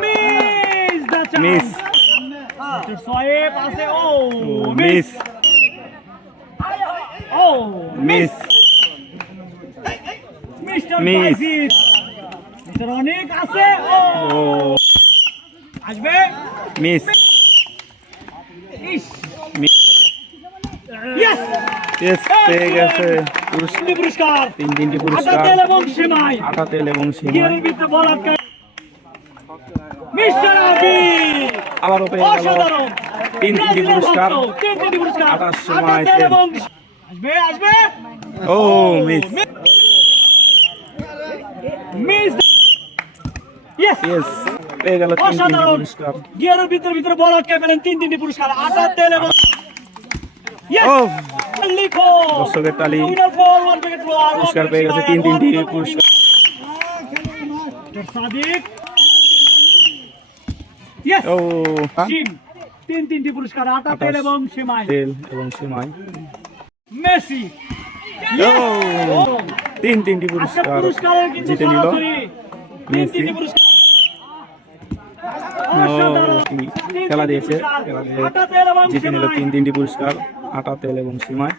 Miss the chance. Miss. Mr. Soeb আছে miss miss. Miss Mr. Miss. Baisir. Mr. অনেক আছে ও আসবে miss ইস miss yes yes পেয়ে গেছে পুরস্কার পুরস্কার তিনটি আটা পুরস্কার তেল এবং সেমাই আটা তেল এবং সেমাই গিয়ারের ভিতরে বল আটকায় মিস্টার আবি আবারও পেয়ে গেল অসাধারণ তিনটি পুরস্কার তিনটি পুরস্কার আটার আটা সময় তেল তেল। এবং আসবে আসবে ও মিস মিস ইয়েস ইয়েস পেয়ে গেল তিনটি অসাধারণ পুরস্কার গিয়ারের ভিতরে বল আটকায় পেলেন তিনটি পুরস্কার আটা তেল এবং ও লিখো দর্শকের তালি winner for one packet floor পুরস্কার পেয়ে গেছে তিনটি পুরস্কার সাদিক ইয়েস ও সিম তিনটি পুরস্কার আটা তেল এবং সেমাই তেল এবং সেমাই মেসি ও তিনটি আজকে পুরস্কার পুরস্কারের কিন্তু জিতে নিল সরাসরি মেসি। তিনটি পুরস্কার ও অসাধারণ। কি খেলা দিয়েছে পুরস্কার, খেলা দিয়ে আটা তেল এবং জিতে নিল সেমাই। তিনটি পুরস্কার আটা তেল এবং সেমাই